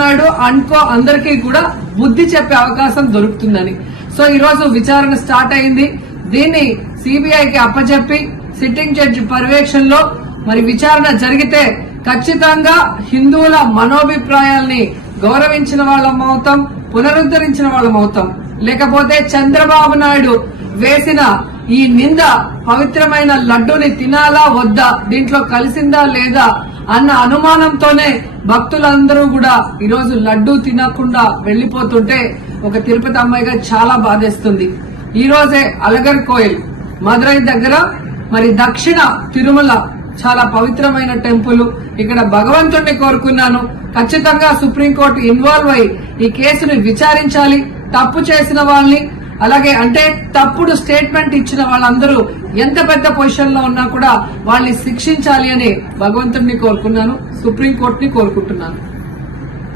నాయుడు అనుకో అందరికీ కూడా బుద్ధి చెప్పే అవకాశం దొరుకుతుందని. సో ఈ రోజు విచారణ స్టార్ట్ అయింది. దీన్ని సిబిఐకి అప్పచెప్పి సిట్టింగ్ జడ్జి పర్యవేక్షణలో మరి విచారణ జరిగితే ఖచ్చితంగా హిందువుల మనోభిప్రాయాల్ని గౌరవించిన వాళ్ళం అవుతాం, పునరుద్ధరించిన వాళ్ళం అవుతాం. లేకపోతే చంద్రబాబు నాయుడు వేసిన ఈ నింద పవిత్రమైన లడ్డూని తినాలా వద్దా, దీంట్లో కలిసిందా లేదా అన్న అనుమానంతోనే భక్తులందరూ కూడా ఈరోజు లడ్డూ తినకుండా వెళ్లిపోతుంటే ఒక తిరుపతి అమ్మాయిగా చాలా బాధేస్తుంది. ఈ రోజే అలగర్ కోయిల్ మదురై దగ్గర మరి దక్షిణ తిరుమల చాలా పవిత్రమైన టెంపుల్. ఇక్కడ భగవంతుడిని కోరుకున్నాను, ఖచ్చితంగా సుప్రీంకోర్టు ఇన్వాల్వ్ అయి ఈ కేసును విచారించాలి. తప్పు చేసిన వాళ్ళని, అలాగే అంటే తప్పుడు స్టేట్మెంట్ ఇచ్చిన వాళ్ళందరూ ఎంత పెద్ద పొజిషన్ లో ఉన్నా కూడా వాళ్ళని శిక్షించాలి అని భగవంతుడిని కోరుకున్నాను, సుప్రీంకోర్టుని కోరుకుంటున్నాను.